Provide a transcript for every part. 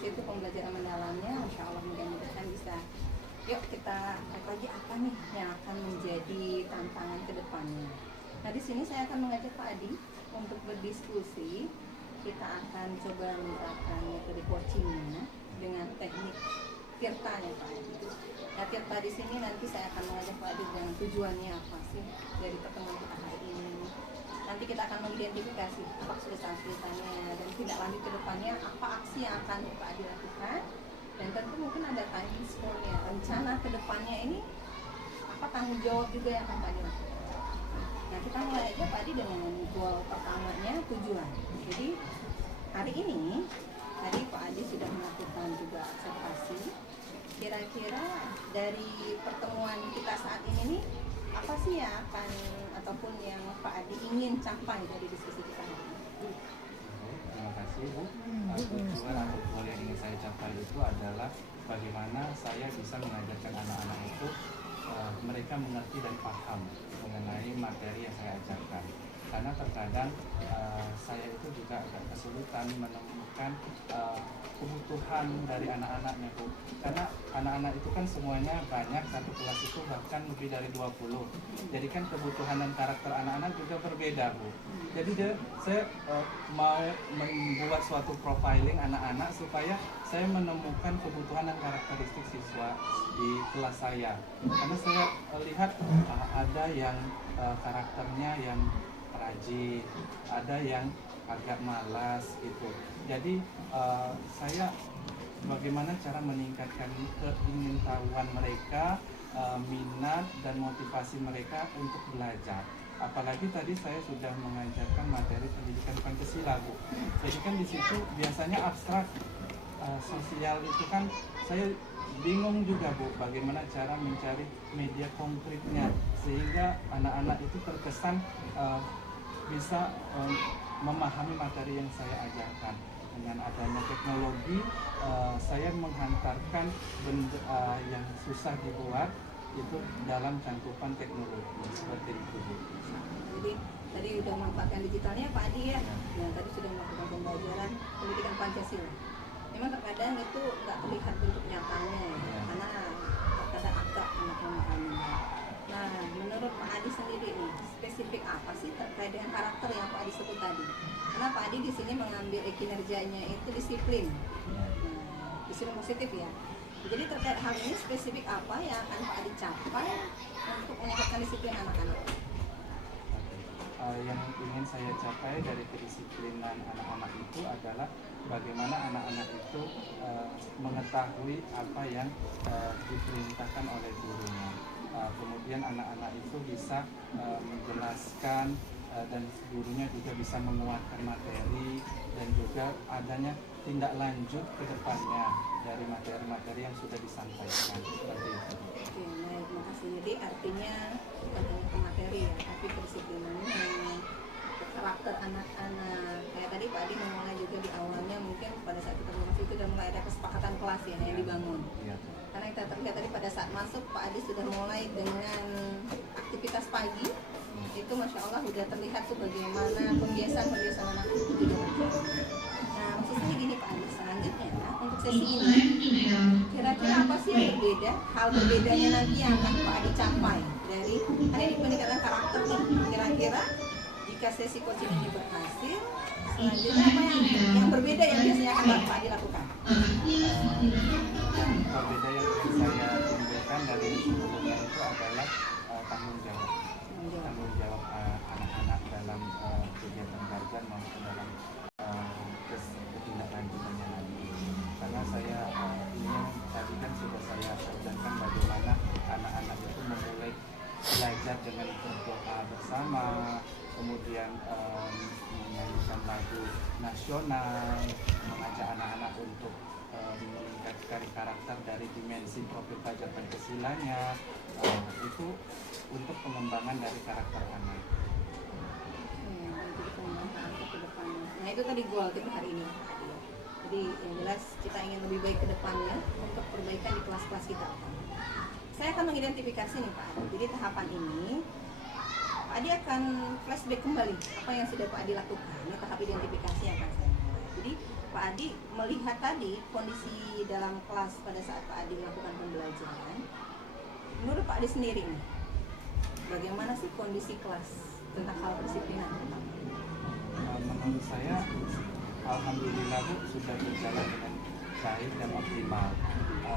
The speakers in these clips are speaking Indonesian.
situ pembelajaran mendalamnya, Masya Allah mudah-mudahan bisa. Yuk kita lihat lagi apa nih yang akan menjadi tantangan ke depannya. Nah di sini saya akan mengajak Pak Adi untuk berdiskusi. Kita akan coba menerapkan metode coachingnya dengan teknik tirtanya Pak Adi. Nah tirta di sini nanti saya akan mengajak Pak Adi dengan tujuannya apa sih dari pertemuan kita hari ini. Nanti kita akan mengidentifikasi apa kesulitan-kesulitannya dan tindak lanjut ke depannya, apa aksi yang akan Pak Adi lakukan. Dan tentu mungkin ada time score-nya, rencana ke depannya ini apa tanggung jawab juga yang akan Pak Adi lakukan. Nah kita mulai aja Pak Adi dengan goal pertamanya, tujuan. Jadi hari ini tadi Pak Adi sudah melakukan juga observasi. Kira-kira dari pertemuan kita saat ini nih, apa sih yang akan ataupun yang Pak Adi ingin capai dari diskusi kita hari ini? Terima kasih Bu. Tujuan atau goal yang ingin saya capai itu adalah bagaimana saya bisa mengajarkan anak-anak itu mereka mengerti dan paham mengenai materi yang saya ajarkan. Karena terkadang saya itu juga agak kesulitan menemukan kebutuhan dari anak-anaknya Bu. Karena anak-anak itu kan semuanya banyak, satu kelas itu bahkan lebih dari 20. Jadi kan kebutuhan dan karakter anak-anak juga berbeda Bu. Jadi saya mau membuat suatu profiling anak-anak supaya saya menemukan kebutuhan dan karakteristik siswa di kelas saya. Karena saya lihat ada yang karakternya yang rajin, ada yang agak malas gitu. Jadi saya bagaimana cara meningkatkan keingintahuan mereka, minat dan motivasi mereka untuk belajar. Apalagi tadi saya sudah mengajarkan materi pendidikan Pancasila Bu. Jadi kan di situ biasanya abstrak sosial itu kan saya bingung juga Bu, bagaimana cara mencari media konkretnya sehingga anak-anak itu terkesan bisa memahami materi yang saya ajarkan. Dengan adanya teknologi, saya menghantarkan benda yang susah dibuat itu dalam cangkupan teknologi seperti itu Bu. Jadi tadi sudah memanfaatkan digitalnya Pak Adi ya. Nah tadi sudah melakukan pembelajaran pendidikan Pancasila. Memang terkadang itu nggak terlihat bentuk nyatanya ya, karena terkadang agak memahaminya. Nah, menurut Pak Adi sendiri nih, spesifik apa sih terkait dengan karakter yang Pak Adi sebut tadi? Karena Pak Adi di sini mengambil kinerjanya itu disiplin, disiplin positif ya. Jadi terkait hal ini spesifik apa yang akan Pak Adi capai untuk meningkatkan disiplin anak-anak? Yang ingin saya capai dari kedisiplinan anak-anak itu adalah bagaimana anak-anak itu mengetahui apa yang diperintahkan oleh gurunya. Kemudian anak-anak itu bisa menjelaskan dan gurunya juga bisa menguatkan materi dan juga adanya tindak lanjut ke depannya dari materi-materi yang sudah disampaikan seperti itu. Oke, baik, terima kasih. Jadi artinya bukan hanya ke materi ya, tapi kedisiplinannya, karakter anak-anak. Kayak tadi Pak Adi memulai juga di awalnya mungkin pada saat kita masuk itu sudah mulai ada kesepakatan kelas ya yang dibangun. Iya. Karena kita terlihat tadi pada saat masuk Pak Adi sudah mulai dengan aktivitas pagi. Itu Masya Allah sudah terlihat tuh bagaimana pembiasaan anak itu juga berjalan. Nah maksudnya gini Pak Adi, selanjutnya untuk sesi ini kira-kira apa sih yang berbeda, hal berbedanya nanti yang akan Pak Adi capai dari hari ini peningkatan karakter nih, kira-kira jika sesi coaching ini berhasil, selanjutnya apa yang berbeda yang biasanya akan Pak Adi lakukan? Berbeda yang saya timbulkan dari sebelumnya itu adalah tanggung jawab anak-anak dalam kegiatan belajar maupun dalam ketindaklanjutannya nanti. Karena saya ingin tadi kan sudah saya ajarkan bagaimana anak-anak itu memulai belajar dengan berdoa bersama, kemudian menyanyikan lagu nasional, mengajak anak-anak untuk meningkatkan karakter dari dimensi profil pelajar Pancasilanya, itu untuk pengembangan dari karakter anak. Untuk pengembangan karakter ke depannya. Nah itu tadi goal kita hari ini. Jadi yang jelas kita ingin lebih baik ke depannya untuk perbaikan di kelas-kelas kita. Saya akan mengidentifikasi nih Pak Adi. Jadi tahapan ini Pak Adi akan flashback kembali apa yang sudah Pak Adi lakukan. Ini tahap identifikasi yang akan saya mulai. Jadi Pak Adi melihat tadi kondisi dalam kelas pada saat Pak Adi melakukan pembelajaran, menurut Pak Adi sendiri nih, bagaimana sih kondisi kelas tentang hal kedisiplinan? Menurut saya, alhamdulillah Bu, sudah berjalan dengan baik dan optimal.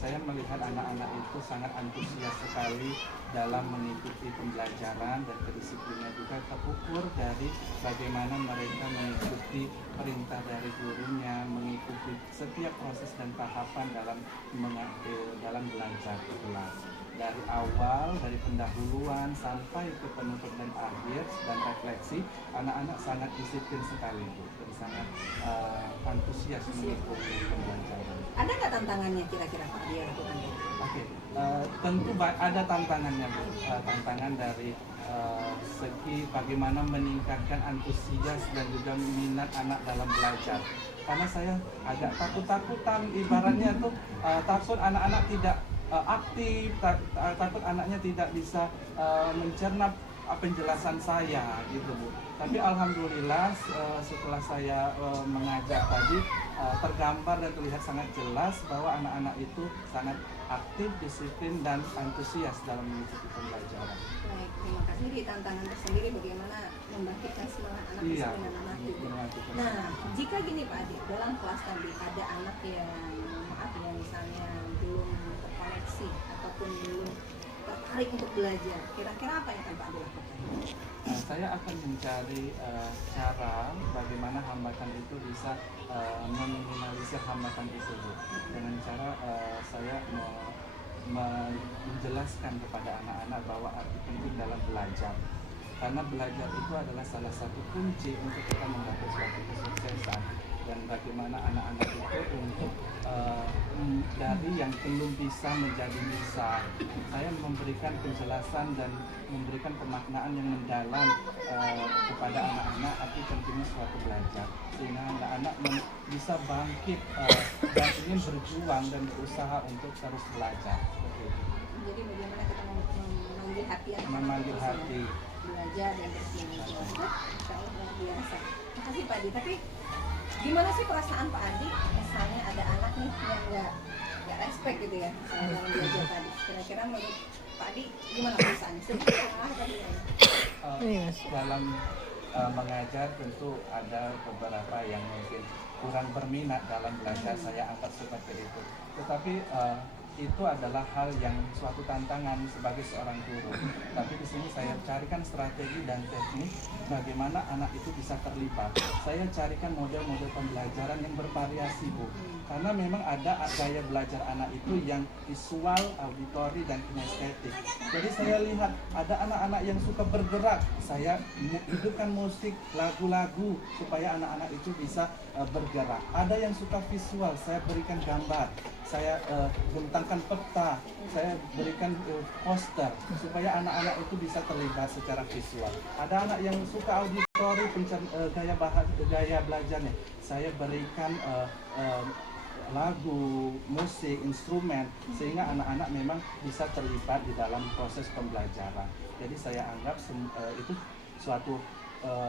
Saya melihat anak-anak itu sangat antusias sekali dalam mengikuti pembelajaran, dan kedisiplinnya juga terukur dari bagaimana mereka mengikuti perintah dari gurunya, mengikuti setiap proses dan tahapan dalam belajar di kelas. Dari awal, dari pendahuluan sampai ke penutup dan akhir dan refleksi, anak-anak sangat disiplin sekali Bu, dan sangat antusias mengikuti pembelajaran. Ada nggak tantangannya kira-kira Pak Adi lakukan? Oke, tentu ada tantangannya Bu. Tantangan dari segi bagaimana meningkatkan antusias dan juga minat anak dalam belajar. Karena saya agak takut-takutan, ibaratnya tuh takut anak-anak tidak aktif, takut anaknya tidak bisa mencerna penjelasan saya gitu Bu. Tapi alhamdulillah setelah saya mengajar tadi, tergambar dan terlihat sangat jelas bahwa anak-anak itu sangat aktif, disiplin, dan antusias dalam mengikuti pembelajaran. Baik, terima kasih. Di tantangan tersendiri bagaimana membangkitkan semangat anak disiplin anak itu. Nah, jika gini Pak Adi, dalam kelas tadi ada anak yang maaf ya misalnya belum terkoneksi ataupun belum tertarik untuk belajar, kira-kira apa yang akan Pak Adi lakukan? Saya akan mencari cara bagaimana hambatan itu bisa meminimalisir hambatan itu Bu. Dengan cara saya menjelaskan kepada anak-anak bahwa arti penting dalam belajar. Karena belajar itu adalah salah satu kunci untuk kita mencapai suatu kesuksesan. Dan bagaimana anak-anak itu untuk dari yang belum bisa menjadi bisa. Saya memberikan penjelasan dan memberikan pemaknaan yang mendalam kepada anak-anak arti pentingnya suatu belajar, sehingga anak-anak bisa bangkit dan ingin berjuang dan berusaha untuk terus belajar. Jadi bagaimana kita memanggil hati memanggil hati belajar dan bersemangat. Insya Allah luar biasa. Makasih Pak Adi. Tapi gimana sih perasaan Pak Adi misalnya ada anak nih yang nggak respect gitu ya dalam belajar tadi? Kira-kira menurut Pak Adi gimana perasaannya? Sedih tadi dalam mengajar tentu ada beberapa yang mungkin kurang berminat dalam belajar, saya anggap seperti itu. Tetapi itu adalah hal yang suatu tantangan sebagai seorang guru. Tapi di sini saya carikan strategi dan teknik bagaimana anak itu bisa terlibat. Saya carikan model-model pembelajaran yang bervariasi Bu. Karena memang ada gaya belajar anak itu yang visual, auditori, dan kinestetik. Jadi saya lihat ada anak-anak yang suka bergerak. Saya hidupkan musik, lagu-lagu supaya anak-anak itu bisa bergerak. Ada yang suka visual, saya berikan gambar. Saya bentangkan peta, saya berikan poster supaya anak-anak itu bisa terlibat secara visual. Ada anak yang suka auditori, gaya belajarnya, saya berikan lagu, musik, instrumen, sehingga anak-anak memang bisa terlibat di dalam proses pembelajaran. Jadi saya anggap itu suatu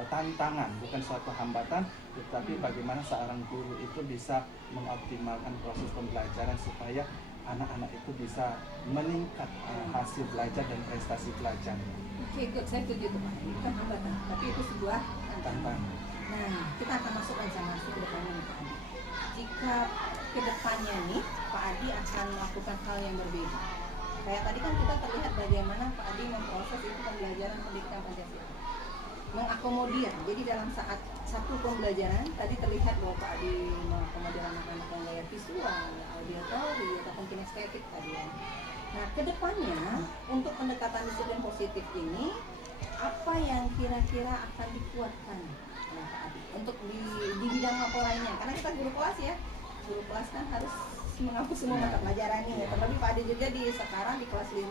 tantangan, bukan suatu hambatan, tetapi bagaimana seorang guru itu bisa mengoptimalkan proses pembelajaran supaya anak-anak itu bisa meningkat hasil belajar dan prestasi belajarnya. Oke, good. Saya setuju tuh Pak. Itu bukan hambatan, tapi itu sebuah tantangan. Nah, kita akan masuk rencana ke depannya nih Pak Adi. Jika ke depannya nih Pak Adi akan melakukan hal yang berbeda. Kayak tadi kan kita terlihat bagaimana Pak Adi memproses itu pembelajaran pendidikan Pancasila. Mengakomodir, jadi dalam saat satu pembelajaran tadi terlihat bahwa Pak Adi mengakomodir anak-anak yang gaya visual, auditori, ataupun kinestetik tadi ya. Nah kedepannya untuk pendekatan disiplin positif ini apa yang kira-kira akan dikuatkan oleh Pak Adi untuk di bidang apa lainnya? Karena kita guru kelas ya, guru kelas kan harus menghapus semua mata pelajarannya ya. Terlebih Pak Adi juga sekarang di kelas 5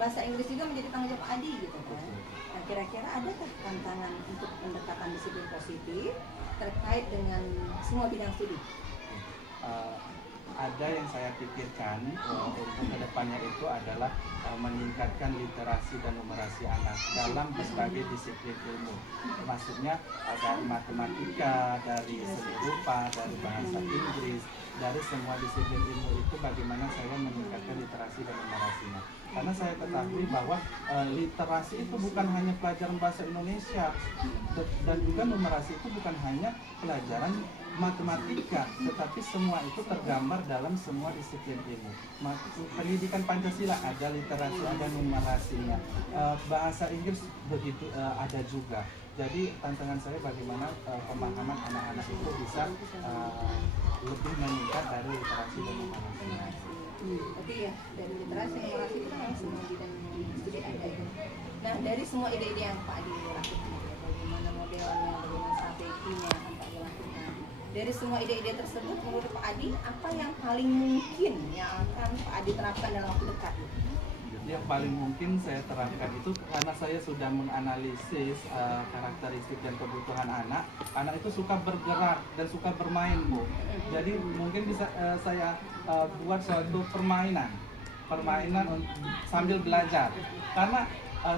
bahasa Inggris juga menjadi tanggung jawab Pak Adi gitu kan. Nah, kira-kira adakah tantangan untuk pendekatan disiplin positif terkait dengan semua bidang studi? ada yang saya pikirkan untuk kedepannya itu adalah meningkatkan literasi dan numerasi anak dalam berbagai disiplin ilmu. Maksudnya dari matematika, dari seni rupa, dari bahasa Inggris, dari semua disiplin ilmu itu bagaimana saya meningkatkan literasi dan numerasinya. Karena saya ketahui bahwa literasi itu bukan hanya pelajaran bahasa Indonesia, dan juga numerasi itu bukan hanya pelajaran matematika, tetapi semua itu tergambar dalam semua disiplin ilmu. Pendidikan Pancasila ada literasi, ada numerasinya. Bahasa Inggris begitu ada juga. Jadi tantangan saya bagaimana pemahaman anak-anak itu bisa lebih meningkat dari literasi dan numerasinya. Tapi ya dari literasi numerasi itu kan semua bidang studi ada ya. Nah dari semua ide-ide yang Pak Adi lakukan, ya, bagaimana modelnya, bagaimana strateginya yang akan Pak Adi lakukan. Dari semua ide-ide tersebut, menurut Pak Adi, apa yang paling mungkin yang akan Pak Adi terapkan dalam waktu dekat? Yang paling mungkin saya terapkan itu karena saya sudah menganalisis karakteristik dan kebutuhan anak. Anak itu suka bergerak dan suka bermain, Bu. Jadi mungkin bisa saya buat suatu permainan sambil belajar. Karena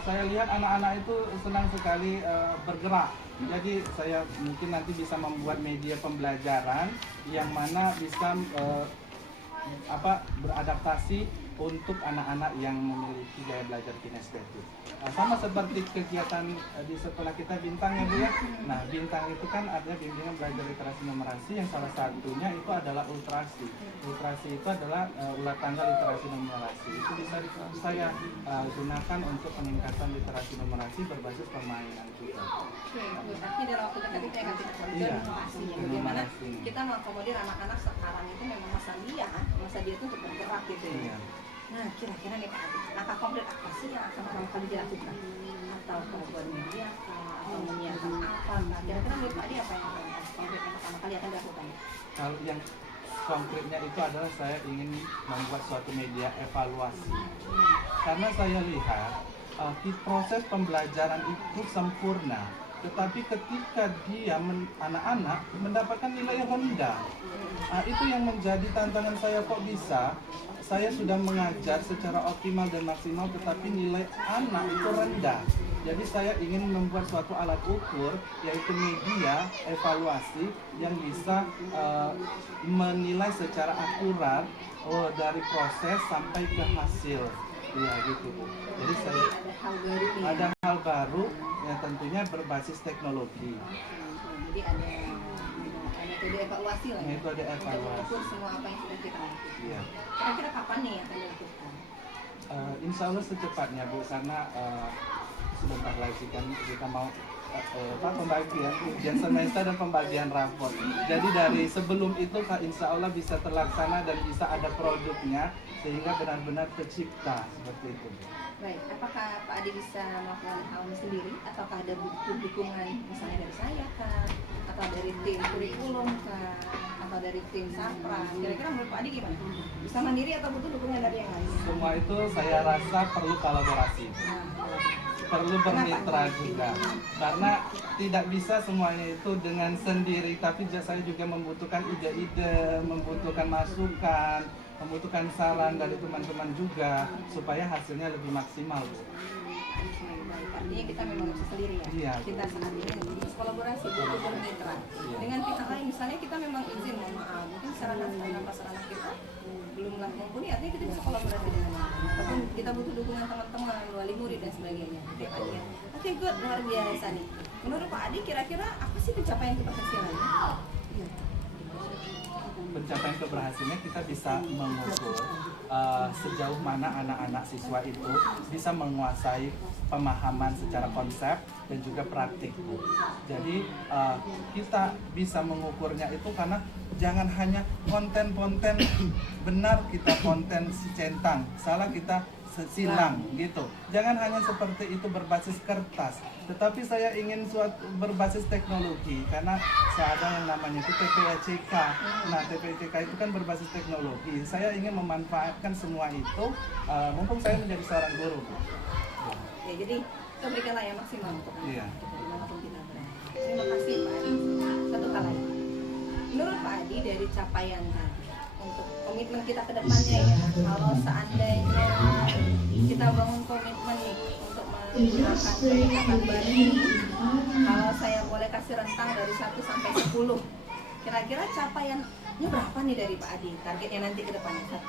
saya lihat anak-anak itu senang sekali bergerak. Jadi saya mungkin nanti bisa membuat media pembelajaran yang mana bisa beradaptasi untuk anak-anak yang memiliki gaya belajar kinestetik. Sama seperti kegiatan di sekolah kita Bintang ya Bu ya. Nah Bintang itu kan ada bimbingan belajar literasi numerasi yang salah satunya itu adalah ultrasi. Ultrasi itu adalah ulat tangga literasi numerasi. Itu bisa saya gunakan untuk peningkatan literasi numerasi berbasis permainan juga. Oke, tapi dalam waktu dekat itu yang kita inovasinya. Bagaimana kita mengakomodir anak-anak sekarang itu memang masa dia itu untuk bergerak gitu ya. Nah, kira-kira nih Pak Adi, langkah konkret apa sih yang akan pertama kali dilakukan? Atau buat media atau menyiapkan apa? Nah, kira-kira menurut Pak Adi apa yang akan konkret yang pertama kali akan dilakukan? Kalau yang konkretnya itu adalah saya ingin membuat suatu media evaluasi. Karena saya lihat proses pembelajaran itu sempurna, tetapi ketika dia anak-anak mendapatkan nilai yang rendah, itu yang menjadi tantangan saya, kok bisa saya sudah mengajar secara optimal dan maksimal tetapi nilai anak itu rendah. Jadi saya ingin membuat suatu alat ukur, yaitu media evaluasi yang bisa menilai secara akurat dari proses sampai ke hasil. Ya gitu Bu. Jadi saya ada hal baru yang tentunya berbasis teknologi. Jadi ada metode evaluasi lah ya. Metode evaluasi. Untuk semua apa yang sudah kita lakukan. Iya. Kira-kira kapan nih akan dilakukan? Insya Allah secepatnya Bu, karena sebentar lagi kan kita mau pembagian ujian semester dan pembagian rapor. Jadi dari sebelum itu insya Allah bisa terlaksana dan bisa ada produknya sehingga benar-benar tercipta seperti itu. Baik, apakah Pak Adi bisa melakukan hal ini sendiri ataukah ada butuh dukungan misalnya dari saya kah? Atau dari tim kurikulum kah? Atau dari tim Sapra? Kira-kira menurut Pak Adi gimana? Bisa mandiri atau butuh dukungan dari yang lain? Semua itu saya rasa perlu kolaborasi. Perlu bermitra juga, karena tidak bisa semuanya itu dengan sendiri, tapi saya juga membutuhkan ide-ide, membutuhkan masukan, membutuhkan saran dari teman-teman juga supaya hasilnya lebih maksimal Bu. Artinya kita memang bisa sendiri ya. Iya. Kita saat ini harus kolaborasi, butuh bermitra dengan pihak lain. Misalnya kita memang izin, mohon maaf, mungkin sarana prasarana kita belumlah mumpuni, artinya kita bisa kolaborasi dengan yang lain. Ataupun kita butuh dukungan teman-teman, wali murid dan sebagainya. Oke, good, luar biasa nih. Menurut Pak Adi, kira-kira apa sih pencapaian keberhasilan? Pencapaian keberhasilannya kita bisa mengukur sejauh mana anak-anak siswa itu bisa menguasai pemahaman secara konsep dan juga praktik Bu. Jadi kita bisa mengukurnya itu karena jangan hanya konten-konten benar kita konten centang, salah kita silang gitu. Jangan hanya seperti itu berbasis kertas, tetapi saya ingin suatu berbasis teknologi karena saya ada yang namanya itu TPACK. Nah, TPACK itu kan berbasis teknologi. Saya ingin memanfaatkan semua itu, mumpung saya menjadi seorang guru. Ya, jadi kita berikanlah yang maksimal untuk Iya. dimanapun kita berada. Terima kasih Pak Adi. Satu hal lagi, menurut Pak Adi dari capaian tadi untuk komitmen kita ke depannya ya. Kalau seandainya kita bangun komitmen nih untuk menggunakan pendekatan baru ini, kalau saya boleh kasih rentang dari 1 sampai 10, kira-kira capaiannya berapa nih dari Pak Adi? Targetnya nanti ke depannya.